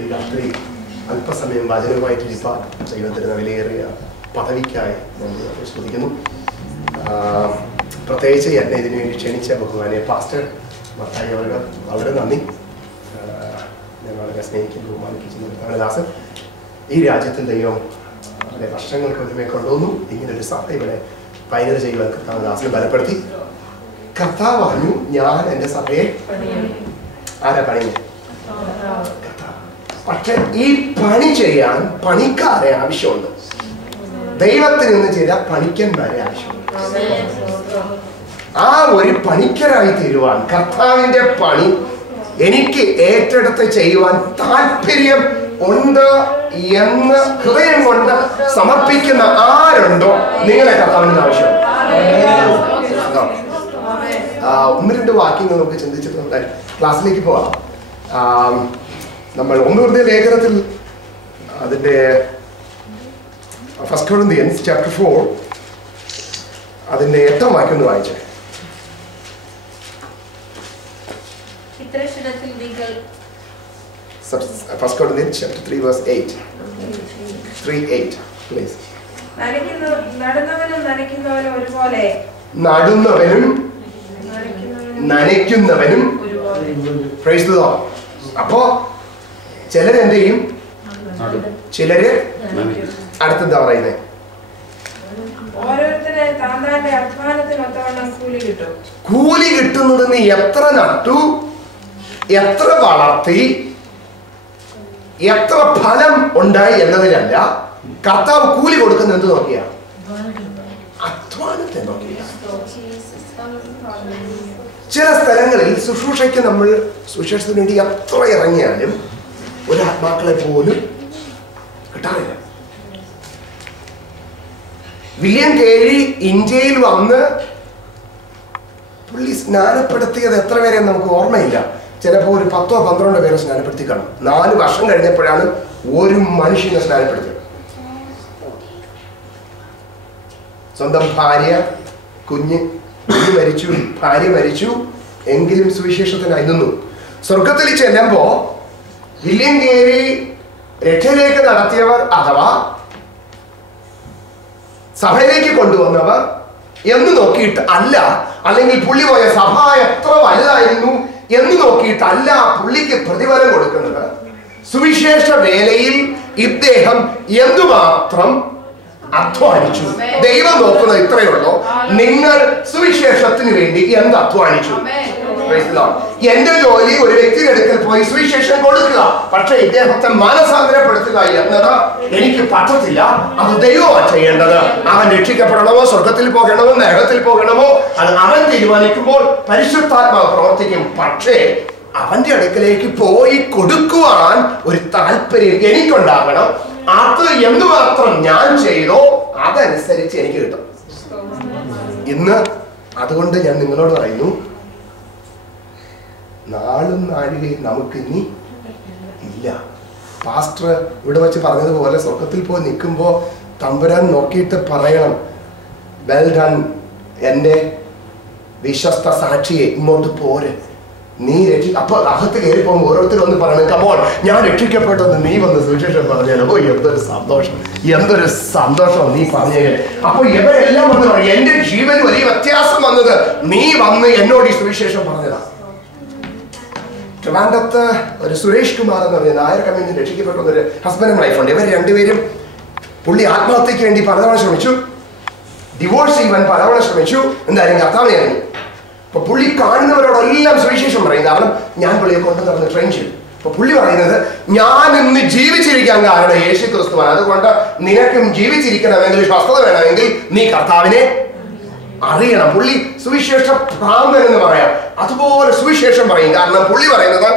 ഈ രാത്രി അല്പസമയം വചനവുമായിട്ടിരിപ്പാൻ ദൈവം തരുന്ന വിലയേറിയ പദവിക്കായി നമ്മൾ സ്തുതിക്കുന്നു. പ്രത്യേകിച്ച് എന്നെ ഇതിനു വേണ്ടി ക്ഷണിച്ച ബഹുമാനെ പാസ്റ്റർ മത്തായി അവർക്ക് വളരെ നന്ദി. ഞാൻ വളരെ സ്നേഹിക്കുന്നു, ബഹുമാനിക്കുന്നു. ദാസൻ ഈ രാജ്യത്തിൽ ദൈവം വളരെ വർഷങ്ങൾക്ക് മുന്നേ കൊണ്ടുവന്നു. ഇങ്ങനൊരു സഭ ഇവിടെ പൈനർ ചെയ്യുവാൻ കർത്താവ് ദാസനെ ബലപ്പെടുത്തി. കർത്താവ് പറഞ്ഞു, ഞാൻ എൻ്റെ സഭയെ ആരാ പണിയുന്നത്? പക്ഷെ ഈ പണി ചെയ്യാൻ പണിക്കാരെ ആവശ്യമുണ്ട്. ദൈവത്തിൽ നിന്ന് ചില പണിക്കന്മാരെ ആവശ്യമുണ്ട്. ആ ഒരു പണിക്കരായി തീരുവാൻ, കർത്താവിന്റെ പണി എനിക്ക് ഏറ്റെടുത്ത് ചെയ്യുവാൻ താല്പര്യം ഉണ്ട് എന്ന് ഹൃദയം കൊണ്ട് സമർപ്പിക്കുന്ന ആരുണ്ടോ നിങ്ങളെ കർത്താവിന് ആവശ്യം. ഒന്ന് രണ്ട് വാക്യങ്ങൾ നമുക്ക് ചിന്തിച്ചിട്ട് നമ്മുടെ ക്ലാസ്സിലേക്ക് പോവാം. നമ്മൾ 1 കൊരിന്ത്യർ ലേഖനത്തിൽ അതിന്റെ 1 Corinthians chapter 4 അതിന്റെ 8ാം വാക്യം ഒന്ന് വായിച്ചേ. ഇത്രക്ഷണത്തിൽ നിങ്ങൾ 1 Corinthians chapter 3 verse 8. 3:8 please. നടുന്നവനും നനയ്ക്കുന്നവനും ഒരുപോലെ. നടുന്നവനും നനയ്ക്കുന്നവനും. Praise the lord. അപ്പോ ചിലരെന്ത് ചെയ്യും? ചിലര് അടുത്തെന്താ പറയുന്നത്? ഓരോരുത്തരെ താന്താന്റെ അധ്വാനത്തിനൊത്തവണ്ണം കൂലി കിട്ടും. കൂലി കിട്ടുന്നതിന് എത്ര നട്ടു, എത്ര വളർത്തി, എത്ര ഫലം ഉണ്ടായി എന്നതിനല്ല കർത്താവ് കൂലി കൊടുക്കുന്ന എന്ത് നോക്കിയാ? അധ്വാനത്തെ നോക്കിയാ. ചില സ്ഥലങ്ങളിൽ ശുശ്രൂഷയ്ക്ക് നമ്മൾ സുശേഷത്തിന് വേണ്ടി എത്ര ഇറങ്ങിയാലും ഒരു ആത്മാക്കളെ പോലും കിട്ടാറില്ല. വില്യം കേരി ഇന്ത്യയിൽ വന്ന് പുള്ളി സ്നാനപ്പെടുത്തിയത് എത്ര പേരെ നമുക്ക് ഓർമ്മയില്ല. ചിലപ്പോൾ ഒരു 10-12 പേരെ സ്നാനപ്പെടുത്തി കാണും. 4 വർഷം കഴിഞ്ഞപ്പോഴാണ് ഒരു മനുഷ്യനെ സ്നാനപ്പെടുത്തിയത്. സ്വന്തം ഭാര്യ, കുഞ്ഞ് മരിച്ചു, ഭാര്യ മരിച്ചു, എങ്കിലും സുവിശേഷത്തിനായി നിന്നു. സ്വർഗത്തിൽ ചെല്ലുമ്പോ വില്യം കേരി രക്ഷയിലേക്ക് നടത്തിയവർ അഥവാ സഭയിലേക്ക് കൊണ്ടുവന്നവർ എന്ന് നോക്കിയിട്ട് അല്ല, അല്ലെങ്കിൽ പുള്ളി പോയ സഭ എത്ര വലുതായിരുന്നു എന്ന് നോക്കിയിട്ടല്ല പുള്ളിക്ക് പ്രതിഫലം കൊടുക്കുന്നത്. സുവിശേഷ വേലയിൽ ഇദ്ദേഹം എന്തുമാത്രം അധ്വാനിച്ചു. ദൈവം നോക്കുന്നത് ഇത്രയേ ഉള്ളൂ, നിങ്ങൾ സുവിശേഷത്തിന് വേണ്ടി എന്ത് അധ്വാനിച്ചു. എന്റെ ജോലി ഒരു വ്യക്തിയുടെ അടുക്കൽ പോയി സുവിശേഷം കൊടുക്കുക, പക്ഷെ ഇദ്ദേഹത്തെ മാനസാന്തരപ്പെടുത്തുക എന്നത് എനിക്ക് പറ്റത്തില്ല. അത് ദൈവമാണ് ചെയ്യേണ്ടത്. അവൻ രക്ഷിക്കപ്പെടണമോ, സ്വർഗത്തിൽ പോകണമോ, നരകത്തിൽ പോകണമോ, അത് അവൻ തീരുമാനിക്കുമ്പോൾ പരിശുദ്ധാത്മാവ് പ്രവർത്തിക്കും. പക്ഷേ അവന്റെ അടുക്കലേക്ക് പോയി കൊടുക്കുവാൻ ഒരു താല്പര്യം എനിക്കുണ്ടാകണം. അത് എന്തുമാത്രം ഞാൻ ചെയ്തോ അതനുസരിച്ച് എനിക്ക് കിട്ടും. ഇന്ന് അതുകൊണ്ട് ഞാൻ നിങ്ങളോട് പറയുന്നു, നാളും നാഴികയും നമുക്കിനി ഇല്ല. പാസ്റ്റർ ഇവിടെ വെച്ച് പറഞ്ഞതുപോലെ സ്വർഗത്തിൽ പോയി നിൽക്കുമ്പോൾ തമ്പുരാൻ നോക്കിയിട്ട് പറയണം, വെൽ ഡൺ എൻ്റെ വിശ്വസ്ത സാക്ഷിയെ, ഇങ്ങോട്ട് പോരെ, നീ അപ്പൊ അകത്ത് കയറി പോകുമ്പോൾ ഓരോരുത്തരും ഒന്ന് പറയണം, കമോൺ ഞാൻ രക്ഷിക്കപ്പെട്ടത് നീ വന്ന് സുവിശേഷം പറഞ്ഞാലോ. ഓ എന്തൊരു സന്തോഷം, എന്തൊരു സന്തോഷം നീ പറഞ്ഞേ. അപ്പൊ ഇവരെല്ലാം വന്ന് പറയും, എന്റെ ജീവന് വലിയ വ്യത്യാസം വന്നത് നീ വന്ന് എന്നോട് ഈ സുവിശേഷം പറഞ്ഞതാ. ട്രിവാൻഡ്രത്ത് ഒരു സുരേഷ് കുമാർ എന്ന് പറയുന്നത് നായർ കമ്മ്യൂണിറ്റി രക്ഷിക്കപ്പെട്ട ഒരു ഹസ്ബൻഡ് ആൻഡ് വൈഫുണ്ട്. ഇവർ രണ്ടുപേരും, പുള്ളി ആത്മഹത്യക്ക് വേണ്ടി പലതവണ ശ്രമിച്ചു, ഡിവോഴ്സ് ചെയ്യുവാൻ പലതവണ ശ്രമിച്ചു, എന്തായാലും കർത്താവിനെ അറിഞ്ഞു. അപ്പൊ പുള്ളി കാണുന്നവരോടെല്ലാം സുവിശേഷം പറയും. കാരണം ഞാൻ പുള്ളിയെ കൊണ്ട് നടന്ന് ട്രെയിൻ ചെയ്തു. അപ്പൊ പുള്ളി പറയുന്നത്, ഞാൻ ഇന്ന് ജീവിച്ചിരിക്കാൻ കാരണം യേശു ക്രിസ്തുവാണ്. അതുകൊണ്ട് നിനക്കും ജീവിച്ചിരിക്കണമെങ്കിൽ, സ്വസ്ഥത വേണമെങ്കിൽ നീ കർത്താവിനെ അറിയണം. പുള്ളി സുവിശേഷ ഭ്രാന്തൻ എന്ന് പറയാം. അതുപോലെ സുവിശേഷം പറയും. കാരണം പുള്ളി പറയുന്നത്,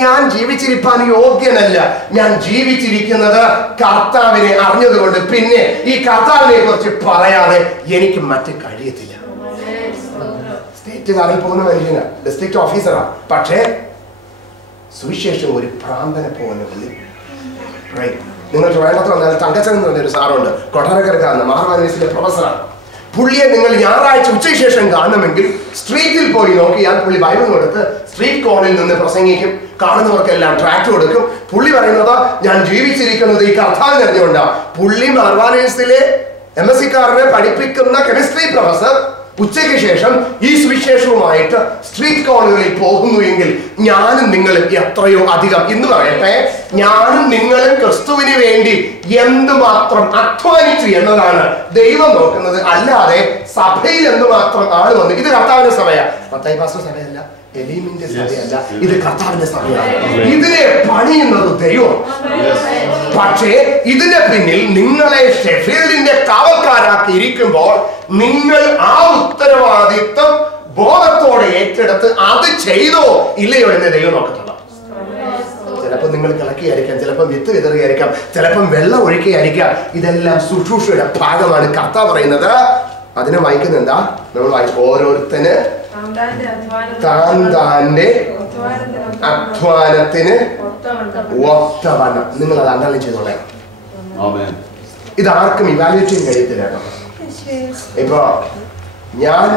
ഞാൻ ജീവിച്ചിരിക്കാൻ യോഗ്യനല്ല, ഞാൻ ജീവിച്ചിരിക്കുന്നത് കർത്താവിനെ അറിഞ്ഞതുകൊണ്ട്. പിന്നെ ഈ കർത്താവിനെ കുറിച്ച് പറയാതെ എനിക്ക് മറ്റ് കഴിയത്തില്ല. സ്റ്റേറ്റ് കാറിൽ പോകുന്ന മനുഷ്യനാണ്, ഡിസ്ട്രിക്ട് ഓഫീസറാണ്, പക്ഷേ സുവിശേഷം ഒരു ഭ്രാന്തനെ പോലെ പുള്ളി. നിങ്ങൾ വേണ്ടത്ര വന്നാൽ തങ്കച്ചൻ എന്ന് പറഞ്ഞൊരു സാറുണ്ട്, കൊട്ടാരക്കരക്കാരന്, മഹാരാജാസിലെ പ്രൊഫസറാണ്. പുള്ളിയെ നിങ്ങൾ ഞായറാഴ്ച ഉച്ചയ്ക്ക് ശേഷം കാണണമെങ്കിൽ സ്ട്രീറ്റിൽ പോയി നോക്കിയാൽ പുള്ളി ബൈബിൾ കൊടുത്ത് സ്ട്രീറ്റ് കോർണിൽ നിന്ന് പ്രസംഗിക്കും. കാണുന്നവർക്കെല്ലാം ട്രാക്ട് കൊടുക്കും. പുള്ളി പറയുന്നത് ഞാൻ ജീവിച്ചിരിക്കുന്നത് ഈ കർത്താവ് അറിഞ്ഞുകൊണ്ടാണ്. പുള്ളി മാർവാനേഴ്സിലെ MSc-കാരനെ പഠിപ്പിക്കുന്ന കെമിസ്ട്രി പ്രൊഫസർ ഉച്ചയ്ക്ക് ശേഷം ഈ സുവിശേഷവുമായിട്ട് സ്ട്രീറ്റ് കോർണറുകളിൽ പോകുന്നു എങ്കിൽ ഞാനും നിങ്ങളും എത്രയോ അധികം, ഇന്ന് പറയട്ടെ, ഞാനും നിങ്ങളും ക്രിസ്തുവിന് വേണ്ടി എന്തുമാത്രം അധ്വാനിച്ചു എന്നതാണ് ദൈവം നോക്കുന്നത്. അല്ലാതെ സഭയിൽ എന്തുമാത്രം ആള് വന്നു. ഇത് കർത്താവിന്റെ സഭയാ, മത്തായി പാസ്റ്റർ സഭയല്ല, എലീമിന്റെ സഭയല്ല, ഇത് കർത്താവിന്റെ സഭയാണ്. ഇതിനെ പണിയുന്നത് ദൈവം. പക്ഷേ ഇതിന്റെ പിന്നിൽ നിങ്ങളെ ഷെഫീൽഡിന്റെ കാവൽക്കാരാക്കി ഇരിക്കുമ്പോൾ നിങ്ങൾ ആ ഉത്തരവാദിത്വം ബോധത്തോടെ ഏറ്റെടുത്ത് അത് ചെയ്തോ ഇല്ലയോ എന്ന് ദൈവം നോക്കത്തുള്ളൂ. ചിലപ്പോൾ നിങ്ങൾ കിളക്കിയായിരിക്കാം, ചിലപ്പം വിത്ത് വിതറിയായിരിക്കാം, ചിലപ്പം വെള്ളം ഒഴുക്കിയായിരിക്കാം. ഇതെല്ലാം ശുശ്രൂഷയുടെ ഭാഗമാണ്. കർത്താവ് പറയുന്നത് അതിനെ വായിക്കുന്ന എന്താ? നമ്മൾ വായിക്കും, ഓരോരുത്തന് താൻ താന്റെ അധ്വാനത്തിന് ഒത്തവണ്ണം. നിങ്ങൾ അത് അണ്ടർലൈൻ ചെയ്തോളെ. ഇതാർക്കും ഇവാലുവേറ്റ് ചെയ്യാൻ കഴിയത്തില്ല. ഇപ്പൊ ഞാൻ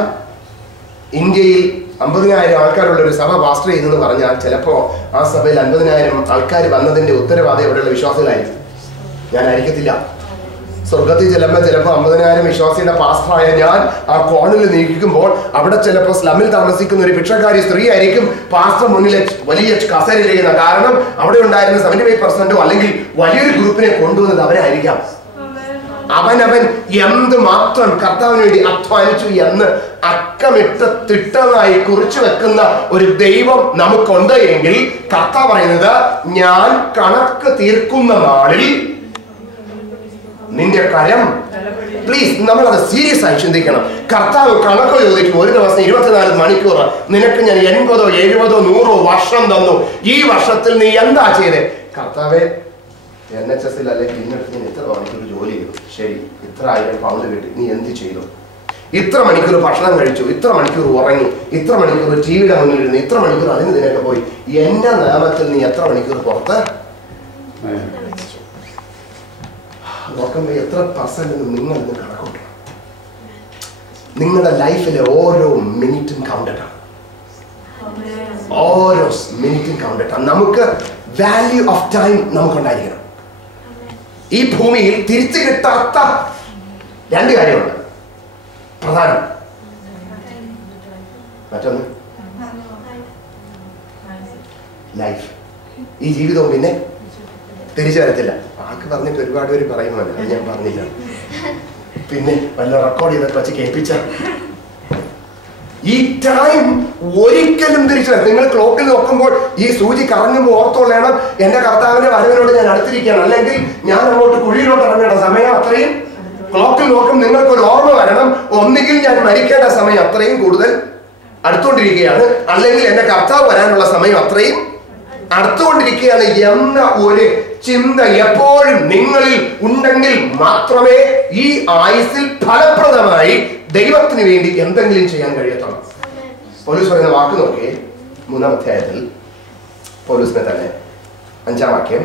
ഇന്ത്യയിൽ 50,000 ആൾക്കാരുള്ള ഒരു സഭ പാസ്റ്റർ ചെയ്തെന്ന് പറഞ്ഞാൽ ചിലപ്പോ ആ സഭയിൽ 50,000 ആൾക്കാർ വന്നതിന്റെ ഉത്തരവാദി അവിടെയുള്ള വിശ്വാസികളായിരിക്കും. ഞാനായിരിക്കത്തില്ല. സ്വർഗത്തിൽ ചിലപ്പോൾ 50,000 വിശ്വാസിയുടെ പാസ്റ്ററായ ഞാൻ ആ കോണിൽ നീക്കുമ്പോൾ അവിടെ ചിലപ്പോൾ സ്ലമ്മിൽ താമസിക്കുന്ന ഒരു ഭിക്ഷക്കാരി സ്ത്രീ ആയിരിക്കും പാസ്റ്റർ മുന്നിലെ വലിയ കസേരയിലിരിക്കുന്ന. കാരണം അവിടെ ഉണ്ടായിരുന്ന 75% അല്ലെങ്കിൽ വലിയൊരു ഗ്രൂപ്പിനെ കൊണ്ടുവന്നത് അവരായിരിക്കാം. അവനവൻ എന്തുമാത്രം കർത്താവിന് വേണ്ടി അധ്വാനിച്ചു എന്ന് അക്കമിട്ട് തിട്ടമായി കുറിച്ചു വെക്കുന്ന ഒരു ദൈവം നമുക്കുണ്ട് എങ്കിൽ കർത്താവ് പറയുന്നത്, ഞാൻ കണക്ക് തീർക്കുന്ന നാളിൽ നിന്റെ കരം. പ്ലീസ്, നമ്മളത് സീരിയസ് ആയി ചിന്തിക്കണം. കർത്താവ് കണക്ക് ചോദിക്കും, ഒരു ദിവസം 24 മണിക്കൂർ നിനക്ക് ഞാൻ 80, 70, 100 വർഷം തന്നു. ഈ വർഷത്തിൽ നീ എന്താ ചെയ്തേ? കർത്താവെ, NHS-ൽ അല്ലെങ്കിൽ ഇന്നത്തെ ഞാൻ ഇത്ര മണിക്കൂർ ജോലി ചെയ്തു, ശരി, ഇത്ര 1000 പൗണ്ട് കിട്ടി, നീ എന്ത് ചെയ്തു? ഇത്ര മണിക്കൂർ ഭക്ഷണം കഴിച്ചു, ഇത്ര മണിക്കൂർ ഉറങ്ങി, ഇത്ര മണിക്കൂർ ടിവിയുടെ മുന്നിൽ ഇരുന്നു, ഇത്ര മണിക്കൂർ അതിന് നിനക്ക് പോയി. എന്റെ നാമത്തിൽ നീ എത്ര മണിക്കൂർ പുറത്ത് നോക്കുമ്പോൾ എത്ര % നിങ്ങൾ ഇന്ന് കണക്കൂട്ടണം. നിങ്ങളുടെ ലൈഫിലെ ഓരോ മിനിറ്റും കൗണ്ടഡാണ്. ഓരോ മിനിറ്റും കൗണ്ടഡാണ്. നമുക്ക് വാല്യൂ ഓഫ് ടൈം നമുക്കുണ്ടായിരിക്കണം. ഈ ഭൂമിയിൽ തിരിച്ചു കിട്ടാത്ത 2 കാര്യമുണ്ട്. പ്രധാനം മറ്റൊന്ന് ലൈഫ്. ഈ ജീവിതവും പിന്നെ തിരിച്ചു വരത്തില്ല. ആക്ക് പറഞ്ഞിട്ട് ഒരുപാട് പേര് പറയുമല്ലോ, അത് ഞാൻ പറഞ്ഞില്ല. പിന്നെ വല്ല റെക്കോർഡ് ചെയ്തൊക്കെ വെച്ച് കേൾപ്പിച്ച ഈ ടൈം ഒരിക്കലും തിരിച്ചു വരും. നിങ്ങൾ ക്ലോക്കിൽ നോക്കുമ്പോൾ ഈ സൂചി കറങ്ങുമ്പോൾ ഓർത്തോളണം, എന്റെ കർത്താവിന്റെ വരവിനോട് ഞാൻ അടുത്തിരിക്കുകയാണ്, അല്ലെങ്കിൽ ഞാൻ അങ്ങോട്ട് കുഴിയിലോട്ട് ഇറങ്ങേണ്ട സമയം അത്രയും ക്ലോക്കിൽ നോക്കും. നിങ്ങൾക്കൊരു ഓർമ്മ വരണം, ഒന്നുകിൽ ഞാൻ മരിക്കേണ്ട സമയം അത്രയും കൂടുതൽ അടുത്തുകൊണ്ടിരിക്കുകയാണ്, അല്ലെങ്കിൽ എന്റെ കർത്താവ് വരാനുള്ള സമയം അത്രയും അടുത്തുകൊണ്ടിരിക്കുകയാണ് എന്ന ഒരു ചിന്ത എപ്പോഴും നിങ്ങളിൽ ഉണ്ടെങ്കിൽ മാത്രമേ ഈ ആയുസ്സിൽ ഫലപ്രദമായി ദൈവത്തിന് വേണ്ടി എന്തെങ്കിലും ചെയ്യാൻ കഴിയത്തുള്ളൂ. പൗലോസ് പറയുന്ന വാക്ക് നോക്കിയേ, 3-ാം അധ്യായത്തിൽ പൗലോസിനെ തന്നെ 5-ാം വാക്യം.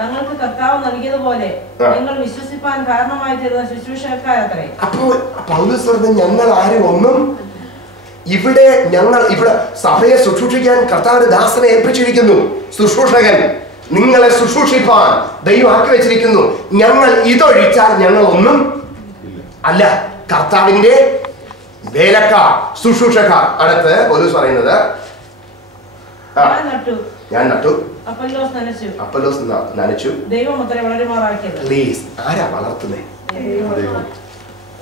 ഞങ്ങൾക്ക് കർത്താവ് നൽകിയതുപോലെ നിങ്ങൾ വിശ്വസിപ്പാൻ കാരണമായി തീർന്ന ശുശ്രൂഷക്കാരത്രേ. അപ്പോൾ പൗലോസ് പറഞ്ഞ ഞങ്ങൾ ആരും ഒന്നും ഇവിടെ സഭയെ ശുശ്രൂഷിക്കാൻ കർത്താവിന്റെ ദാസനെ ഏൽപ്പിച്ചിരിക്കുന്നു. ശുശ്രൂഷകൻ നിങ്ങളെ ശുശ്രൂഷിപ്പാൻ ദൈവം ആക്കി വെച്ചിരിക്കുന്നു. ഞങ്ങൾ ഇതൊഴിച്ചാൽ ഞങ്ങൾ ഒന്നും അല്ല. കർത്താവിന്റെ വേലക്കാർ, ശുശ്രൂഷക്കാർ. അടുത്ത് പൗലോസ് പറയുന്നത്, ഞാൻ നട്ടു, അപ്പൊല്ലോസ് നനച്ചു, ദൈവം അത്രേ വളരുമാറാക്കിയത്. പ്ലീസ്, ആരാ വളർത്തുന്നേ?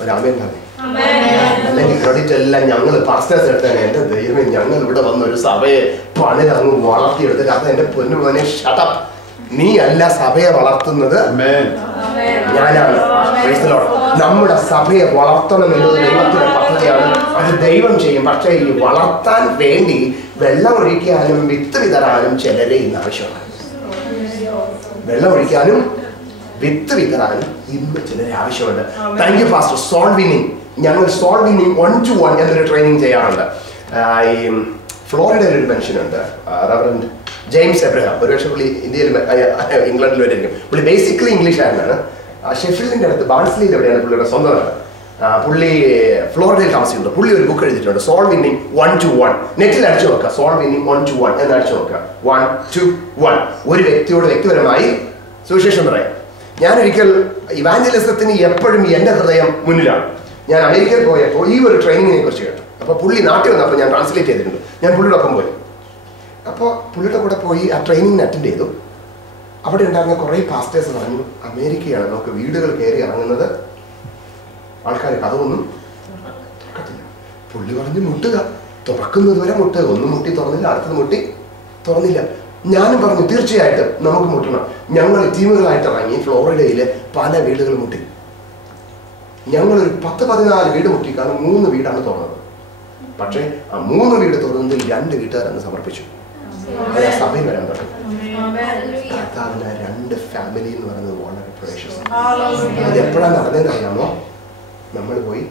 ഒരാമേൻ പറഞ്ഞേ. അല്ലെങ്കിൽ ക്രെഡിറ്റ് എല്ലാം ഞങ്ങൾ പാസ്റ്റേഴ്സ് എടുത്താണ്. എന്റെ ദൈവമേ, ഞങ്ങൾ ഇവിടെ വന്ന ഒരു സഭയെ പണിതങ്ങ് വളർത്തിയെടുത്ത്. കാരണം എന്റെ പൊന്നു മോനെ, ഷട്ടപ്പ്, നീ അല്ല സഭയെ വളർത്തുന്നത്, ഞാനാണ്. നമ്മുടെ സഭയെ വളർത്തണം എന്നത് ദൈവത്തിന്റെ പദ്ധതിയാണ്. അത് ദൈവം ചെയ്യും. പക്ഷേ ഈ വളർത്താൻ വേണ്ടി വെള്ളം ഒഴിക്കാനും വിത്ത് വിതറാനും ചിലരെ ഇന്ന് ആവശ്യമാണ്. വെള്ളം ഒഴിക്കാനും വിത്ത് വിതറാനും ഇന്ന് ചിലരെ ആവശ്യമുണ്ട്. Thank you pastor. Soul winning, ഞങ്ങൾ സോൾ വിന്നിങ് 1-to-1 എന്നൊരു ട്രെയിനിങ് ചെയ്യാറുണ്ട്. ഈ ഫ്ലോറിഡയിൽ ഒരു മനുഷ്യനുണ്ട്, റവറൻഡ് ജെയിംസ് എബ്രഹാം. ഒരുപക്ഷെ പുള്ളി ഇന്ത്യയിൽ ഇംഗ്ലണ്ടിൽ വരെയായിരിക്കും. പുള്ളി ബേസിക്കലി ഇംഗ്ലീഷുകാരനാണ്. ഷെഫീൽഡിൻ്റെ അടുത്ത് ബാൺസ്ലിയിൽ എവിടെയാണ് പുള്ളിയുടെ സ്വന്തം നാട്. പുള്ളി ഫ്ലോറിഡയിൽ താമസിക്കുന്നുണ്ട്. പുള്ളി ഒരു ബുക്ക് എഴുതിയിട്ടുണ്ട്, സോൾവ് വിന്നിങ് 1 to 1. നെറ്റിൽ അടിച്ചു നോക്കുക, സോൾവ് വിന്നിങ് 1 to 1 എന്ന് അടിച്ചു നോക്കുക. 1 to 1. ഒരു വ്യക്തിയോട് വ്യക്തിപരമായി സുവിശേഷം പറയാം. ഞാനൊരിക്കൽ ഇവാഞ്ചലിസത്തിന് എപ്പോഴും എൻ്റെ ഹൃദയം മുന്നിലാണ്. ഞാൻ അമേരിക്കയിൽ പോയപ്പോൾ ഈ ഒരു ട്രെയിനിങ്ങിനെ കുറിച്ച് കേട്ടു. അപ്പോൾ പുള്ളി നാട്ടിൽ വന്നപ്പോൾ ഞാൻ ട്രാൻസ്ലേറ്റ് ചെയ്തിട്ടുണ്ട്. ഞാൻ പുള്ളിയുടെ ഒപ്പം പോയി. അപ്പോൾ പുള്ളിയുടെ കൂടെ പോയി ആ ട്രെയിനിങ്ങിന് അറ്റൻഡ് ചെയ്തു. അവിടെ ഉണ്ടായിരുന്ന കുറേ പാസ്റ്റേഴ്സ് പറഞ്ഞു, അമേരിക്കയാണ്, നമുക്ക് വീടുകൾ കയറി ഇറങ്ങുന്നത്, ആൾക്കാർ കഥയൊന്നും തുറക്കത്തില്ല. പുള്ളി പറഞ്ഞു മുട്ടുക, തുറക്കുന്നത് വരെ മുട്ടുക. ഒന്ന് മുട്ടി തുറന്നില്ല, അടുത്തത് മുട്ടി തുറന്നില്ല. ഞാനും പറഞ്ഞു തീർച്ചയായിട്ടും നമുക്ക് മുട്ടണം. ഞങ്ങൾ ടീമുകളായിട്ട് ഇറങ്ങി ഫ്ലോറിഡയിലെ പല വീടുകൾ മുട്ടി. ഞങ്ങളൊരു 10-14 വീട് മുട്ടി. കാരണം 3 വീടാണ് തുറന്നത്. പക്ഷേ ആ 3 വീട് തുറന്നതിൽ 2 വീട്ടുകാരന്ന് സമർപ്പിച്ചു. സഭയിൽ വരാൻ പറ്റും. കർത്താവിന് 2 ഫാമിലി എന്ന് പറയുന്നത് വളരെ പ്രേഷ്യസ്. അത് എപ്പോഴാണ് നടന്നതെന്ന് അറിയാമോ? നമ്മൾ പോയി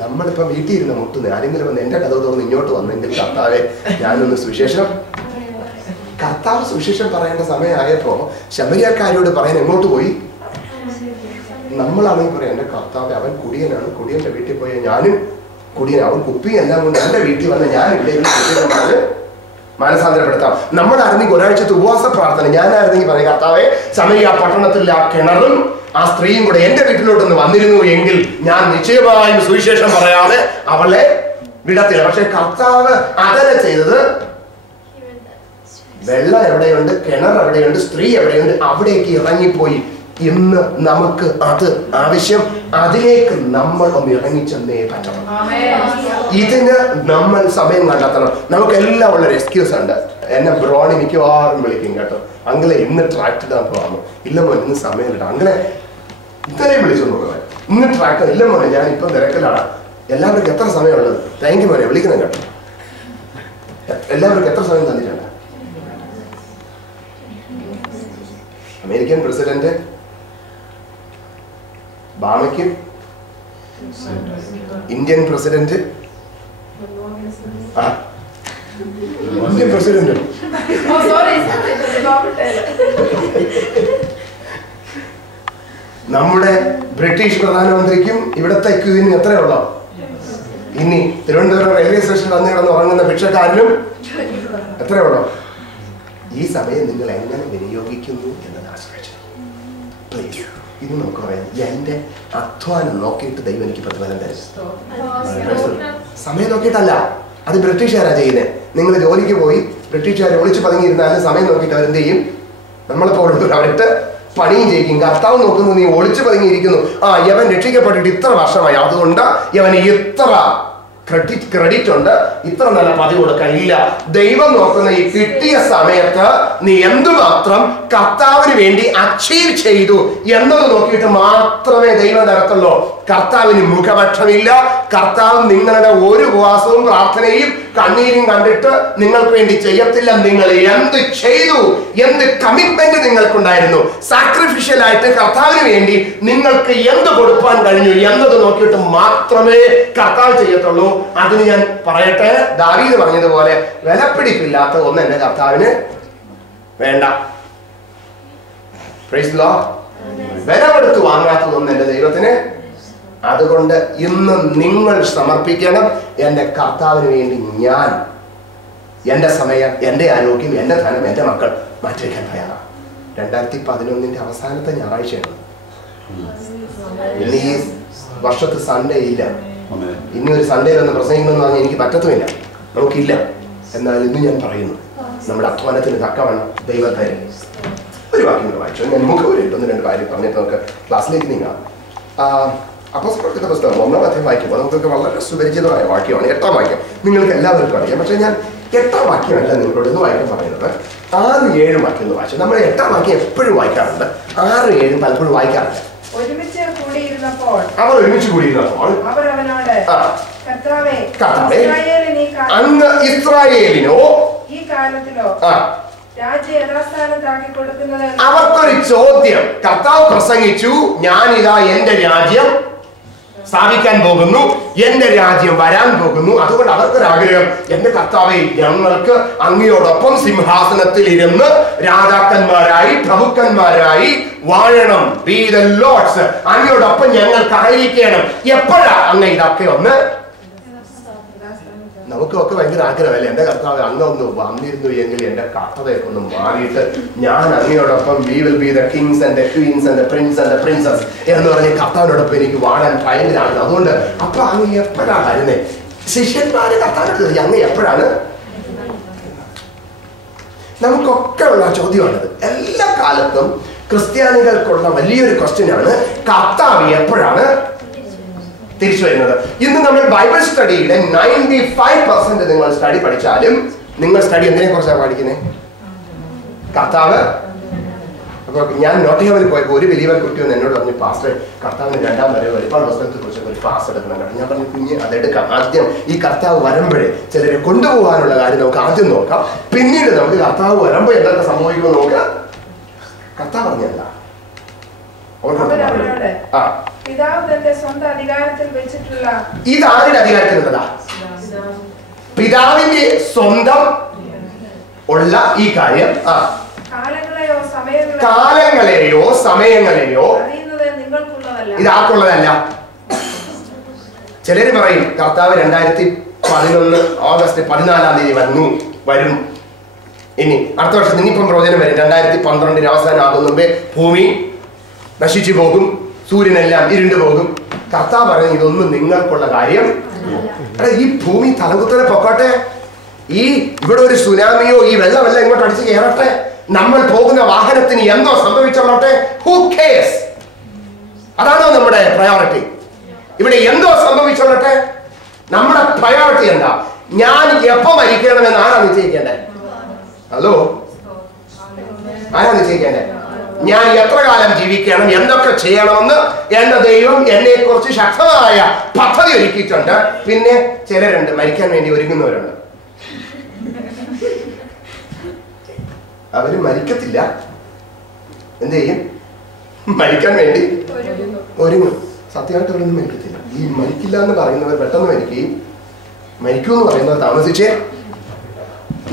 നമ്മളിപ്പം വീട്ടിൽ ഇരുന്ന് മുട്ടുന്നത്. ആരെങ്കിലും വന്ന് എൻ്റെ കഥ തോന്നുന്നു ഇങ്ങോട്ട് വന്നെങ്കിൽ കർത്താവെ ഞാനൊന്ന് സുവിശേഷം, കർത്താവ് സുവിശേഷം പറയേണ്ട സമയമായപ്പോൾ ശമരിയക്കാരോട് പറയാൻ എങ്ങോട്ട് പോയി? നമ്മളാണെങ്കിൽ പറയാം എൻ്റെ കർത്താവ് അവൻ കുടിയനാണ്, കുടിയൻ്റെ വീട്ടിൽ പോയ ഞാനും കുടിയൻ, അവൻ കുപ്പി എല്ലാം കൊണ്ട് എൻ്റെ വീട്ടിൽ വന്ന് ഞാൻ ഇവിടെ മാനസാന്തരപ്പെടുത്താം. നമ്മളായിരുന്നെങ്കിൽ ഒരാഴ്ചത്തെ ഉപവാസ പ്രാർത്ഥന. ഞാനായിരുന്നെങ്കിൽ പറയാം കർത്താവെ സമരിയ പട്ടണത്തിൽ ആ കിണറും ആ സ്ത്രീയും കൂടെ എൻ്റെ വീട്ടിലോട്ടൊന്ന് വന്നിരുന്നു എങ്കിൽ ഞാൻ നിശ്ചയമായും സുവിശേഷം പറയാതെ അവളെ വിടത്തില്ല. പക്ഷെ കർത്താവ് അതല്ല ചെയ്തത്. വെള്ളം എവിടെയുണ്ട്, കിണർ എവിടെയുണ്ട്, സ്ത്രീ എവിടെയുണ്ട്, അവിടേക്ക് ഇറങ്ങിപ്പോയി. ഇന്ന് നമുക്ക് അത് ആവശ്യം. അതിലേക്ക് നമ്മൾ ഒന്ന് ഇറങ്ങിച്ചെന്നേ പറ്റണം. ഇതിന് നമ്മൾ സമയം കണ്ടെത്തണം. നമുക്ക് എല്ലാം ഉള്ളൊരു എക്സ്ക്യൂസ് ഉണ്ട്. എന്നെ ബ്രോണി മിക്കവാറും വിളിക്കും കേട്ടോ, അങ്ങളെ ഇന്ന് ട്രാക്ട് ഇടാൻ പോകാമോ? ഇല്ല മോൻ ഇന്ന് സമയമില്ല. അങ്ങനെ ഇത്രയും വിളിച്ചോണ്ട് പോകാൻ. ഇന്ന് ട്രാക്ടർ ഇല്ല മോനെ ഞാൻ ഇപ്പം തിരക്കിലാണ്. എല്ലാവർക്കും എത്ര സമയമുള്ളത്? താങ്ക് യു മോനെ വിളിക്കുന്നത് കേട്ടോ. എല്ലാവർക്കും എത്ര സമയം തന്നിട്ടുണ്ട്? അമേരിക്കൻ പ്രസിഡന്റ് ബാമയ്ക്കും ഇന്ത്യൻ പ്രസിഡന്റ് ഇന്ത്യൻ പ്രസിഡന്റ് നമ്മുടെ ബ്രിട്ടീഷ് പ്രധാനമന്ത്രിക്കും ഇവിടത്തെ ക്യൂവിനും എത്രയുള്ള ഇനി തിരുവനന്തപുരം റെയിൽവേ സ്റ്റേഷനിൽ വന്ന് കിടന്ന് ഉറങ്ങുന്ന ഭിക്ഷക്കാരനും എത്രയുള്ള? ഈ സമയം നിങ്ങൾ എങ്ങനെ വിനിയോഗിക്കുന്നു എന്നത് ആശ്രയിച്ചു. ഇത് നമുക്ക് പറയാം, എൻ്റെ അധ്വാനം നോക്കിയിട്ട് ദൈവം എനിക്ക് പ്രതിഫലം തരും. സമയം നോക്കിയിട്ടല്ല, അത് ബ്രിട്ടീഷുകാരാ ചെയ്യുന്നത്. നിങ്ങൾ ജോലിക്ക് പോയി ബ്രിട്ടീഷുകാരെ ഒളിച്ചു പതുങ്ങിയിരുന്നാലും സമയം നോക്കിയിട്ട് അവരെന്ത് ചെയ്യും? നമ്മളെപ്പോഴും അവരിട്ട് പണിയും ചെയ്യിക്കും. കർത്താവ് നോക്കുന്നു നീ ഒളിച്ചു പതുങ്ങിയിരിക്കുന്നു, യവൻ രക്ഷിക്കപ്പെട്ടിട്ട് ഇത്ര വർഷമായി, അതുകൊണ്ട് യവന് ഇത്ര ക്രെഡിറ്റ് ഉണ്ട്, ഇത്ര നല്ല പതി കൊടുക്കാൻ ഇല്ല. ദൈവം നോക്കുന്ന ഈ കിട്ടിയ സമയത്ത് നീ എന്തുമാത്രം കർത്താവിന് വേണ്ടി അച്ചീവ് ചെയ്തു എന്നത് നോക്കിയിട്ട് മാത്രമേ ദൈവം തരത്തുള്ളൂ. കർത്താവിന് മുഖപക്ഷമില്ല. കർത്താവ് നിങ്ങളുടെ ഒരു ഉപവാസവും പ്രാർത്ഥനയും കണ്ണീരും കണ്ടിട്ട് നിങ്ങൾക്ക് വേണ്ടി ചെയ്യത്തില്ല. നിങ്ങൾ എന്ത് ചെയ്തു, എന്ത് കമ്മിറ്റ്മെന്റ് നിങ്ങൾക്കുണ്ടായിരുന്നു, സാക്രിഫിഷ്യൽ ആയിട്ട് കർത്താവിന് വേണ്ടി നിങ്ങൾക്ക് എന്ത് കൊടുക്കാൻ കഴിഞ്ഞു എന്നത് നോക്കിയിട്ട് മാത്രമേ കർത്താവ് ചെയ്യത്തുള്ളൂ. അതിന് ഞാൻ പറയട്ടെ, ദാവീദ് പറഞ്ഞതുപോലെ വിലപിടിപ്പില്ലാത്ത ഒന്ന് എന്റെ കർത്താവിന് വേണ്ട. Price the Lord. വില കൊടുത്ത് വാങ്ങാത്തതൊന്നും എന്റെ ദൈവത്തിന്. അതുകൊണ്ട് ഇന്ന് നിങ്ങൾ സമർപ്പിക്കണം, എൻ്റെ കർത്താവിന് വേണ്ടി ഞാൻ എൻ്റെ സമയം, എൻ്റെ ആരോഗ്യം, എൻ്റെ ധനം, എൻ്റെ മക്കൾ മാറ്റിവെക്കാൻ തയ്യാറാണ്. 2011 അവസാനത്തെ ഞായറാഴ്ചയാണ്. ഇന്ന് ഈ വർഷത്ത് സൺഡേ ഇല്ല. ഇനി ഒരു സൺഡേ ഒന്ന് പ്രസംഗിക്കണമെന്ന് പറഞ്ഞാൽ എനിക്ക് പറ്റത്തുമില്ല, നമുക്കില്ല. എന്നാൽ ഇന്ന് ഞാൻ പറയുന്നു, നമ്മുടെ അധ്വാനത്തിന് തക്കവണ്ണം ദൈവം തരും. ഒരു വാക്യം വായിച്ചു. ഞാൻ നമുക്ക് ഒരു 1-2 കാര്യം പറഞ്ഞിട്ട് നമുക്ക് ക്ലാസ്സിലേക്ക് നീങ്ങാം. അപ്പോസ്തലരുടെ പുസ്തകം 1-ാം അധ്യായം വായിക്കുമ്പോൾ നമുക്കൊക്കെ വളരെ സുപരിചിതമായ വാക്യമാണ്. 8-ാം വാക്യം നിങ്ങൾക്ക് എല്ലാവർക്കും അറിയാം. പക്ഷേ ഞാൻ 8-ാം വാക്യമല്ല നിങ്ങളോട് ഇന്ന് വായിക്കാൻ പറയുന്നത്. 6-7 വാക്യം ഒന്ന് വായിച്ചു. നമ്മൾ 8-ാം വാക്യം എപ്പോഴും വായിക്കാറുണ്ട്, 6-7 പലപ്പോഴും വായിക്കാറില്ല. അവർ ഒരുമിച്ച് കൂടിയിരുന്നപ്പോൾ അവർ അവനോട്, കർത്താവേ, അങ്ങ് ഇസ്രായേലിനോ ഈ കാലത്തിലോ അവർക്കൊരു ചോദ്യം. കർത്താവ് പ്രസംഗിച്ചു, ഞാനിതാ എന്റെ രാജ്യം സ്ഥാപിക്കാൻ പോകുന്നു, എന്റെ രാജ്യം വരാൻ പോകുന്നു. അതുകൊണ്ട് അവർക്കൊരാഗ്രഹം, എന്റെ കർത്താവേ, ഞങ്ങൾക്ക് അങ്ങയോടൊപ്പം സിംഹാസനത്തിൽ ഇരുന്ന് രാജാക്കന്മാരായി പ്രഭുക്കന്മാരായി വാഴണം. ബി ദ ലോർഡ്സ്, അങ്ങയോടൊപ്പം ഞങ്ങൾക്കായിരിക്കണം. എപ്പോഴാ അങ്ങ് ഇതൊക്കെ ഒന്ന് നമുക്കൊക്കെ ഭയങ്കര ആഗ്രഹമല്ലേ, എന്റെ കർത്താവ് അങ്ങ് ഒന്ന് വന്നിരുന്നു എങ്കിൽ എന്റെ കർത്തവയൊക്കെ ഒന്ന് മാറിയിട്ട് ഞാൻ അങ്ങയോടൊപ്പം we will be the kings and the queens and the prince and the princess എന്ന് പറഞ്ഞ് കർത്താവിനോടൊപ്പം എനിക്ക് വാഴാൻ ഭയങ്കര ആഗ്രഹം. അതുകൊണ്ട് അപ്പൊ അങ്ങ് എപ്പോഴാണ് വരുന്നേ? ശിഷ്യന്മാര് കർത്താവിനോട് അങ്ങ് എപ്പോഴാണ്? നമുക്കൊക്കെ ഉള്ള ചോദ്യമാണിത്. എല്ലാ കാലത്തും ക്രിസ്ത്യാനികൾക്കുള്ള വലിയൊരു ക്വസ്റ്റ്യനാണ്, കർത്താവ് എപ്പോഴാണ് തിരിച്ചു വരുന്നത്? ഇന്ന് നമ്മൾ ബൈബിൾ സ്റ്റഡിയുടെ 95% നിങ്ങൾ സ്റ്റഡി പഠിച്ചാലും നിങ്ങൾ സ്റ്റഡി എന്തിനെ കുറിച്ചാണ് പഠിക്കുന്നത്? കർത്താവ്. അപ്പൊ ഞാൻ നോട്ടിംഗ്ഹാമിൽ പോയപ്പോൾ ഒരു ബിലീവർ കുട്ടി ഒന്ന് എന്നോട് പറഞ്ഞു, പാസ്റ്റർ കർത്താവിന് രണ്ടാം വരവ് വെളിപ്പാട് പുസ്തകത്തെ കുറിച്ചൊക്കെ ഒരു ക്ലാസ് എടുക്കുന്നുണ്ട്. ഞാൻ പറഞ്ഞു, കുഞ്ഞ് അതെടുക്കാം. ആദ്യം ഈ കർത്താവ് വരുമ്പോഴേ ചിലരെ കൊണ്ടുപോകാനുള്ള കാര്യം നമുക്ക് ആദ്യം നോക്കാം, പിന്നീട് നമുക്ക് കർത്താവ് വരുമ്പോൾ എന്തൊക്കെ സംഭവിക്കുമെന്ന് നോക്കാം. കർത്താവ് പറഞ്ഞല്ല, പിതാവ് തന്റെ സ്വന്തം അധികാരത്തിൽ വെച്ചിട്ടുള്ള ഇത് ആരുടെ അധികാരത്തിലുള്ളതാ? പിതാവിന്റെ സ്വന്തം ഉള്ള ഈ കാര്യം കാലങ്ങളെയോ സമയങ്ങളെയോ ഇത് ആർക്കുള്ളതല്ല. ചിലര് പറയും കർത്താവ് 2011 ഓഗസ്റ്റ് 14 വരും. ഇനി അടുത്ത വർഷം ഇനിയിപ്പം പ്രവചനം വരും, 2012 അവസാനം ആകും മുമ്പേ ഭൂമി നശിച്ചു പോകും, സൂര്യനെല്ലാം ഇരുണ്ടു പോകും. കർത്താവ് പറയുന്നത് ഇതൊന്നും നിങ്ങൾക്കുള്ള കാര്യം. ഈ ഭൂമി തലകുത്തനെ പൊക്കോട്ടെ, ഈ ഇവിടെ ഒരു സുനാമിയോ ഈ വെള്ളമെല്ലാം ഇങ്ങോട്ട് അടിച്ച് കയറട്ടെ, നമ്മൾ പോകുന്ന വാഹനത്തിന് എന്തോ സംഭവിച്ചോട്ടെ, ഹൂ കെയർസ്? അതാണോ നമ്മുടെ പ്രയോറിറ്റി? ഇവിടെ എന്തോ സംഭവിച്ചോട്ടെ, നമ്മുടെ പ്രയോറിറ്റി എന്താ? ഞാൻ എപ്പോ മരിക്കണമെന്ന് ആരാ നിശ്ചയിക്കേണ്ടേ? ഹലോ, ആരാ നിശ്ചയിക്കേണ്ടേ? ഞാൻ എത്ര കാലം ജീവിക്കണം, എന്തൊക്കെ ചെയ്യണമെന്ന് എന്റെ ദൈവം എന്നെ കുറിച്ച് ശക്തമായ പദ്ധതി ഒരുക്കിയിട്ടുണ്ട്. പിന്നെ ചിലരുണ്ട് മരിക്കാൻ വേണ്ടി ഒരുങ്ങുന്നവരുണ്ട്. അവര് മരിക്കത്തില്ല, എന്ത് ചെയ്യും? മരിക്കാൻ വേണ്ടി ഒരുങ്ങും. സത്യമായിട്ട് അവരൊന്നും മരിക്കത്തില്ല. ഈ മരിക്കില്ല എന്ന് പറയുന്നവർ പെട്ടെന്ന് മരിക്കുകയും മരിക്കൂന്ന് പറയുന്നവർ താമസിച്ചേ.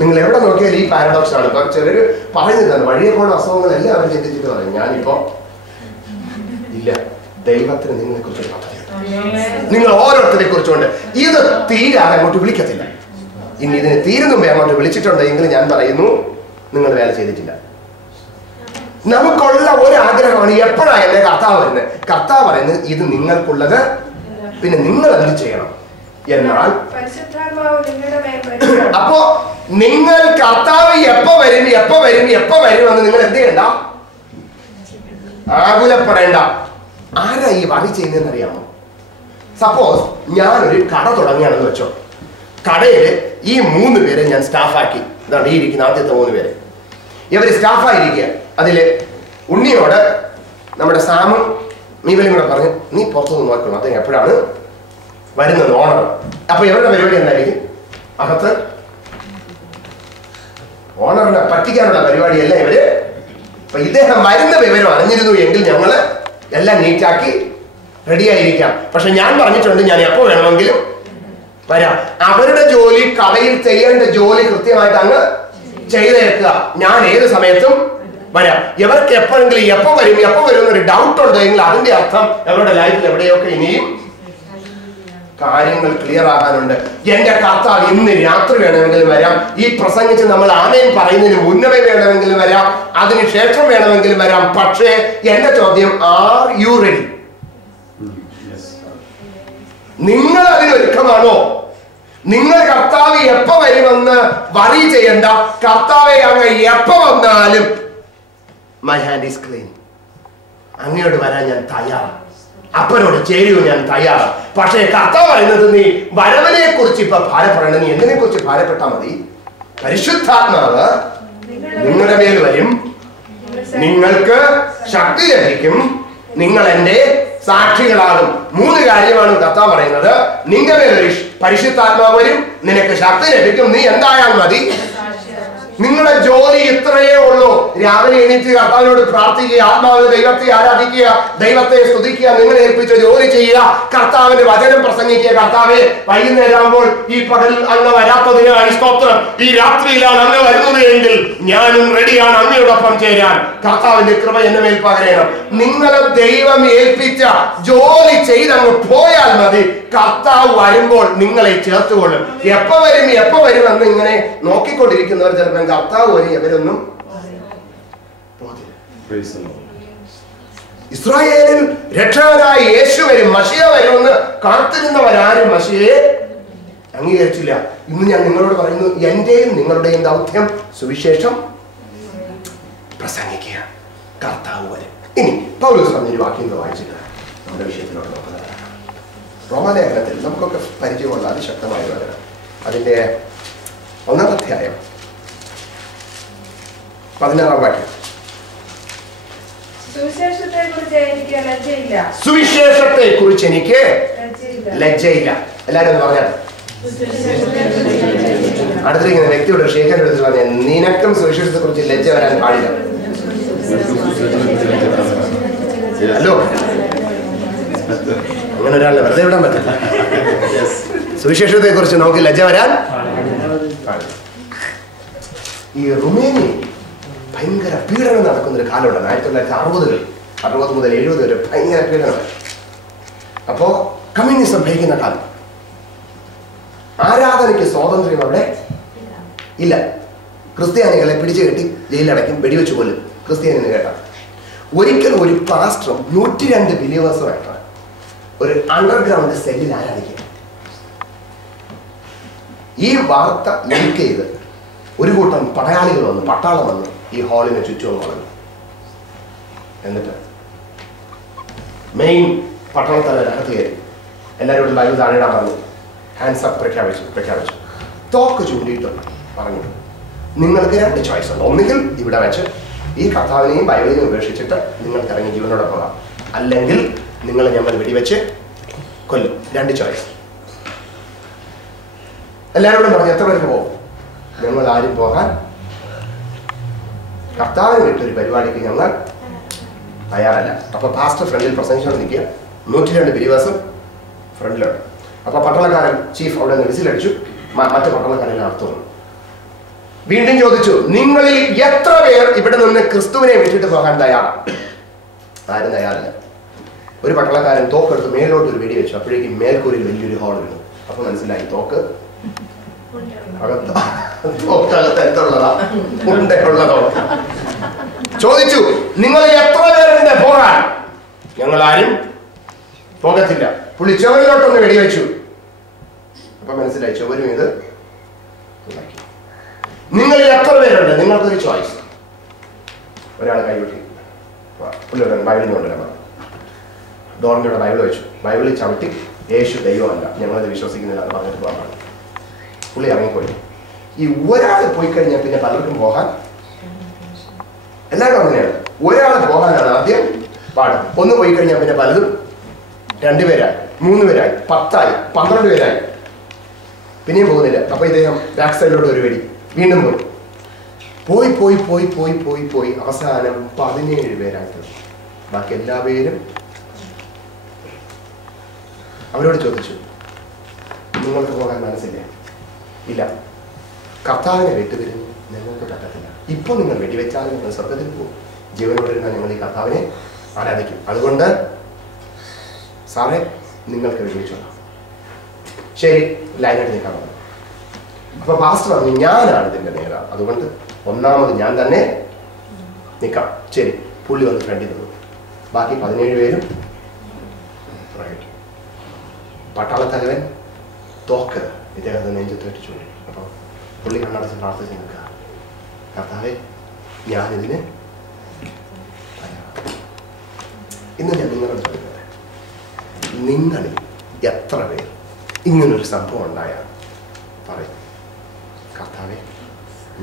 നിങ്ങൾ എവിടെ നോക്കിയാൽ ഈ പാരഡോക്സ് ആണ്. ഇപ്പൊ ചിലര് പറയുന്നതാണ്, വഴിയെ പോണ അസുഖങ്ങളെല്ലാം അവർ ചിന്തിച്ചിട്ട് പറയും ഞാനിപ്പോ ഇല്ല. ദൈവത്തിന് നിങ്ങളെ കുറിച്ചൊരു പദ്ധതി, നിങ്ങൾ ഓരോരുത്തരെ കുറിച്ചുകൊണ്ട് ഇത് തീരാതെ അങ്ങോട്ട് വിളിക്കത്തില്ല. ഇനി ഇതിന് തീരുന്നുമ്പേ അങ്ങോട്ട് വിളിച്ചിട്ടുണ്ടെങ്കിൽ ഞാൻ പറയുന്നു നിങ്ങൾ വേല ചെയ്തിട്ടില്ല. നമുക്കുള്ള ഒരു ആഗ്രഹമാണ്, എപ്പോഴാണ് എന്റെ കർത്താവ് വരുന്നത്? കർത്താവ് പറയുന്നത് ഇത് നിങ്ങൾക്കുള്ളത്, പിന്നെ നിങ്ങൾ എന്ത് ചെയ്യണം എന്നാൽ. അപ്പോ നിങ്ങൾ കർത്താവ് എപ്പോ വരും എന്ന് നിങ്ങൾ എന്ത് ചെയ്യണ്ട, ആകുലപ്പെടേണ്ട. ആരാ ഈ വഴി ചെയ്യുന്നതെന്ന് അറിയാമോ? സപ്പോസ് ഞാനൊരു കട തുടങ്ങുകയാണെന്ന് വെച്ചോ. കടയില് ഈ 3 പേരെ ഞാൻ സ്റ്റാഫാക്കി. ഇതാണ് ഈ ഇരിക്കുന്ന ആദ്യത്തെ 3 പേര്. ഇവര് സ്റ്റാഫായിരിക്കുക. അതില് ഉണ്ണിയോട് നമ്മുടെ സാമും മീവലും കൂടെ പറഞ്ഞു, നീ പുറത്തുനിന്ന് നോക്കണം, അത് എപ്പോഴാണ് വരുന്നത് ഓണർ. അപ്പൊ ഇവരുടെ പരിപാടി എന്തായിരിക്കും? അകത്ത് ഓണറിനെ പറ്റിക്കാനുള്ള പരിപാടിയല്ല ഇവര്. അപ്പൊ ഇദ്ദേഹം വരുന്ന വിവരം അറിഞ്ഞിരുന്നു എങ്കിൽ ഞങ്ങള് എല്ലാം നീറ്റാക്കി റെഡിയായിരിക്കാം. പക്ഷെ ഞാൻ പറഞ്ഞിട്ടുണ്ട് ഞാൻ എപ്പോ വേണമെങ്കിലും വരാം. അവരുടെ ജോലി, കടയിൽ ചെയ്യേണ്ട ജോലി കൃത്യമായിട്ട് അങ്ങ് ചെയ്തേക്കുക. ഞാൻ ഏത് സമയത്തും വരാം. ഇവർക്ക് എപ്പോഴെങ്കിലും എപ്പോ വരും എന്നൊരു ഡൗട്ട് ഉണ്ടെങ്കിൽ അതിന്റെ അർത്ഥം അവരുടെ ലൈഫിൽ എവിടെയൊക്കെ ഇനിയും കാര്യങ്ങൾ ക്ലിയർ ആകാനുണ്ട്. എന്റെ കർത്താവ് ഇന്ന് രാത്രി വേണമെങ്കിലും വരാം. ഈ പ്രസംഗിച്ച് നമ്മൾ ആമേൻ പറയുന്നതിന് മുന്നമേ വേണമെങ്കിലും വരാം, അതിനുശേഷം വേണമെങ്കിലും വരാം. പക്ഷേ എന്റെ ചോദ്യം, ആർ യു റെഡി? നിങ്ങൾ അതിനൊരുക്കമാണോ? നിങ്ങൾ കർത്താവ് എപ്പോ വരുമെന്ന് വറി ചെയ്യണ്ട. കർത്താവെ അങ്ങ് എപ്പോ വന്നാലും മൈ ഹാൻഡ് ഈസ് ക്ലീൻ, അങ്ങയോട് വരാൻ ഞാൻ തയ്യാറാണ്, അപ്പനോട് ചേരുവോ ഞാൻ തയ്യാറാണ്. പക്ഷേ കർത്താവ് പറയുന്നത് നീ വരവനെ കുറിച്ച് ഇപ്പൊ ഭാരപ്പെടേണ്ട. നീ എന്തിനെ കുറിച്ച് ഭാരപ്പെട്ടാൽ മതി? പരിശുദ്ധാത്മാവ് നിങ്ങളുടെ മേൽ വരും, നിങ്ങൾക്ക് ശക്തി ലഭിക്കും, നിങ്ങൾ എന്റെ സാക്ഷികളാകും. 3 കാര്യമാണ് കർത്താവ് പറയുന്നത്. നിന്റെ മേൽ പരിശുദ്ധാത്മാവ് വരും, നിനക്ക് ശക്തി ലഭിക്കും, നീ എന്തായാൽ മതി? നിങ്ങളുടെ ജോലി ഇത്രയേ ഉള്ളൂ. രാവിലെ എണീറ്റ് കർത്താവിനോട് പ്രാർത്ഥിക്കുക, ആത്മാവിൽ ദൈവത്തെ ആരാധിക്കുക, ദൈവത്തെ സ്തുതിക്കുക, നിങ്ങളെ ഏൽപ്പിച്ച ജോലി ചെയ്യുക, കർത്താവിന്റെ വചനം പ്രസംഗിക്കുക. കർത്താവെ, വൈകുന്നേരം ആകുമ്പോൾ ഈ പകൽ അങ്ങ് വരാത്തതിനായി സ്തോത്രം, ഈ രാത്രിയിലാണ് അങ്ങ് വരുന്നത് എങ്കിൽ ഞാനും റെഡിയാണ് അങ്ങയോടൊപ്പം ചേരാൻ. കർത്താവിന്റെ കൃപ എന്നെ മേൽ പകരണം. നിങ്ങളെ ദൈവം ഏൽപ്പിച്ച ജോലി ചെയ്തങ്ങ് പോയാൽ മതി. കർത്താവ് വരുമ്പോൾ നിങ്ങളെ ചേർത്തുകൊള്ളും. എപ്പോ വരും എന്ന് ഇങ്ങനെ നോക്കിക്കൊണ്ടിരിക്കുന്നവർ ചിലപ്പോൾ കർത്താവ് വരും, ഇവരൊന്നും ഇസ്രായേലിൽ രക്ഷകനായ യേശു വരും, മശിയ വരുമെന്ന് കാത്തിരുന്നവരാരും മശിയെ അംഗീകരിച്ചില്ല. ഇന്ന് ഞാൻ നിങ്ങളോട് പറയുന്നു, എന്റെയും നിങ്ങളുടെയും ദൗത്യം സുവിശേഷം പ്രസംഗിക്കുക. കർത്താവ് വരും. ഇനി പൗലോസ് പറഞ്ഞൊരു വാക്യം വായിച്ചിട്ട് നമ്മുടെ വിഷയത്തിലോട്ട് നോക്കുന്നത് റോമാലേഖനത്തിൽ നമുക്കൊക്കെ പരിചയമുള്ള അതിശക്തമായ വചനം, അതിന്റെ 1-ാം അധ്യായം 16-ാം വാക്യം. സുവിശേഷത്തെ കുറിച്ച് എനിക്ക് ലജ്ജയില്ല. സുവിശേഷത്തെ കുറിച്ച് എനിക്ക് ലജ്ജയില്ല. എല്ലാരും ഒന്ന് പറഞ്ഞാൽ അടുത്തിരിക്കുന്ന വ്യക്തിയോട് ഷേഖന്റെ അടുത്ത് പറഞ്ഞ, നിനക്കും സുവിശേഷത്തെ കുറിച്ച് ലജ്ജ വരാൻ പാടില്ല. ഹലോ, അങ്ങനെ ഒരാളെ വെറുതെ വിടാൻ പറ്റില്ല. സുവിശേഷത്തെ കുറിച്ച് നമുക്ക് ലജ്ജ വരാൻ പാടില്ല. ഈ റുമേനിയയിൽ ഭയങ്കര പീഡനം നടക്കുന്നൊരു കാലമുണ്ട്. 1960 മുതൽ 70 വരെ ഭയങ്കര പീഡനമായി. അപ്പോ കമ്മ്യൂണിസം ഭരിക്കുന്ന കാലം, ആരാധനയ്ക്ക് സ്വാതന്ത്ര്യം അവിടെ ഇല്ല. ക്രിസ്ത്യാനികളെ പിടിച്ചു കെട്ടി ജയിലടയ്ക്കും, വെടിവെച്ച് കൊല്ലും ക്രിസ്ത്യാനി കേട്ട. ഒരിക്കൽ ഒരു പാസ്റ്ററും 102 ബിലീവേഴ്സുമായിട്ട് ഒരു അണ്ടർഗ്രൗണ്ട് സെല്ലിൽ ആരാധിക്കും. ഈ വാർത്ത ലീക്ക് ചെയ്ത് ഒരു കൂട്ടം പടയാളികൾ വന്നു, പട്ടാളം വന്നു ഈ ഹാളിനെ ചുറ്റും വളർന്നു. എന്നിട്ട് മെയിൻ പട്ടണത്തലകത്ത് കയറി എല്ലാവരോടും ബൈബിൾ താഴെയിടാൻ പറഞ്ഞു. ഹാൻഡ്സ് അപ്പ് പ്രഖ്യാപിച്ചു. തോക്ക് ചൂണ്ടിയിട്ട് പറഞ്ഞു, നിങ്ങൾക്ക് 2 ചോയ്സ് ഉണ്ട്. ഒന്നുകിൽ ഇവിടെ വെച്ച് ഈ കർത്താവിനെയും ബൈബിളിനെയും ഉപേക്ഷിച്ചിട്ട് നിങ്ങൾക്ക് ഇറങ്ങി ജീവനോടെ പോകാം, അല്ലെങ്കിൽ നിങ്ങൾ ഞങ്ങൾ വെടിവെച്ച് കൊല്ലും. 2 ചോയ്സ്. എല്ലാവരോടും പറഞ്ഞു, എത്ര പേർക്ക് പോകും? ഞങ്ങൾ ആരും പോകാൻ, കർത്താവിന് വിട്ടൊരു പരിപാടിക്ക് ഞങ്ങൾ തയ്യാറല്ല. അപ്പൊ പാസ്റ്റർ ഫ്രണ്ടിൽ പ്രസംഗിച്ചുകൊണ്ട് നിൽക്കുക, 102 ബിലീവേഴ്സും ഫ്രണ്ടിലുണ്ട്. അപ്പൊ പട്ടണക്കാരൻ ചീഫ് അവിടെ നിന്ന് വിസിലടിച്ചു. മറ്റു പട്ടണക്കാരൻ അർത്ഥം വന്നു. വീണ്ടും ചോദിച്ചു, നിങ്ങളിൽ എത്ര പേർ ഇവിടെ നിന്ന് ക്രിസ്തുവിനെ വിട്ടിട്ട് പോകാൻ തയ്യാറാണ്? ആരും തയ്യാറല്ല. ഒരു പട്ടണക്കാരൻ തോക്കെടുത്ത് മേലോട്ട് ഒരു വെടി വെച്ചു. അപ്പോഴേക്കും മേൽക്കൂരിൽ വലിയൊരു ഹോൾ വീണു. അപ്പൊ മനസ്സിലായി തോക്ക് ഉള്ളതോ. ചോദിച്ചു, നിങ്ങളിൽ എത്ര പേരുണ്ട് പോകാൻ? ഞങ്ങൾ ആരും പോകത്തില്ല. പുള്ളി ചുവരിലോട്ടൊന്ന് വെടിവെച്ചു. അപ്പൊ മനസ്സിലായി ചുവരും ഇത്. നിങ്ങളിൽ എത്ര പേരുണ്ട്? നിങ്ങൾക്കൊരു ചോയ്സ്. ഒരാൾ കൈവെട്ടി പുള്ളി ബൈബിളിൽ കൊണ്ടുവരാൻ പറഞ്ഞു. ഡോറിന്റെ ബൈബിൾ വെച്ചു. ബൈബിളിൽ ചവിട്ടി യേശു ദൈവമല്ല, ഞങ്ങളത് വിശ്വസിക്കുന്നില്ല എന്ന് പറഞ്ഞിട്ട് പോകാൻ പുള്ളി ഇറങ്ങിപ്പോയി. ഈ ഒരാൾ പോയി കഴിഞ്ഞാൽ പിന്നെ പലർക്കും പോകാൻ, എല്ലാവരും അങ്ങനെയാണ്. ഒരാൾ പോകാനാണ് ആദ്യം പാടും. ഒന്ന് പോയി കഴിഞ്ഞാൽ പിന്നെ പലതും 2 പേരായി, 3 പേരായി, 10 ആയി, 12 പേരായി, പിന്നെയും പോകുന്നില്ല. അപ്പൊ ഇദ്ദേഹം ബാക്ക് സൈഡിലോട്ട് ഒരു വെടി വീണ്ടും പോയി പോയി പോയി പോയി പോയി പോയി അവസാനം 17 പേരായിട്ട്. ബാക്കി എല്ലാ പേരും അവരോട് ചോദിച്ചു, നിങ്ങൾക്ക് പോകാൻ മനസ്സില്ലേ? ഇല്ല, കർത്താവിനെ വിട്ടുതിരിഞ്ഞ് നിങ്ങൾക്ക് പറ്റത്തില്ല. ഇപ്പൊ നിങ്ങൾ വെടിവെച്ചാലും നിങ്ങൾ സ്വർഗത്തിൽ പോകും. ജീവനോടെ ഇരുന്നാൽ ഞങ്ങൾ ഈ കർത്താവിനെ ആരാധിക്കും. അതുകൊണ്ട് സാറേ നിങ്ങൾക്ക് വെടിവെച്ചോളാം. ശരി, ലൈനായിട്ട് നിൽക്കാൻ പറഞ്ഞു. അപ്പൊ പാസ്റ്റർ പറഞ്ഞു, ഞാനാണ് ഇതിന്റെ നേതാവ്, അതുകൊണ്ട് ഒന്നാമത് ഞാൻ തന്നെ നിൽക്കാം. ശരി, പുള്ളി വന്ന് ഫ്രണ്ടിൽ നിന്നു. ബാക്കി 17 പേരും പട്ടാളത്തലവൻ തോക്ക് ഇദ്ദേഹത്തെ നെഞ്ചത്തോട്ട് ചൂണ്ടി. അപ്പൊ പുള്ളി കണ്ണടച്ച് പ്രാർത്ഥിച്ച് നിൽക്കുക, കർത്താവേ ഞാനിതിന്. ഇന്ന് ഞാൻ നിങ്ങളോട് ചോദിക്കട്ടെ, നിങ്ങളിൽ എത്ര പേർ ഇങ്ങനൊരു സംഭവം ഉണ്ടായാൽ പറയും, കർത്താവേ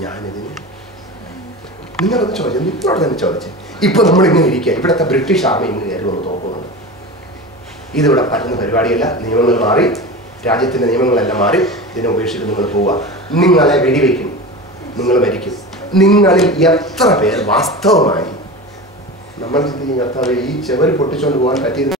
ഞാനിതിന്? നിങ്ങളത് ചോദിച്ചു, നിങ്ങളോട് തന്നെ ചോദിച്ചു. ഇപ്പൊ നമ്മളിങ്ങനെ ഇരിക്കുക, ഇവിടുത്തെ ബ്രിട്ടീഷ് ആർമി ഇങ്ങനെ കയറി വന്ന് തോക്കുന്നുണ്ട്. ഇതിവിടെ പറ്റുന്ന പരിപാടിയല്ല. നിയമങ്ങൾ മാറി, രാജ്യത്തിന്റെ നിയമങ്ങളെല്ലാം മാറി. ഇതിനെ ഉപേക്ഷിച്ച് നിങ്ങൾ പോവുക. നിങ്ങളെ വെടിവെക്കും. നിങ്ങൾ മരിക്കും. നിങ്ങളിൽ എത്ര പേർ വാസ്തവമായി നമ്മൾ ചിന്തിക്കും, കർത്താവേ ഈ ചെവര് പൊട്ടിച്ചുകൊണ്ട് പോകാൻ പറ്റിയത്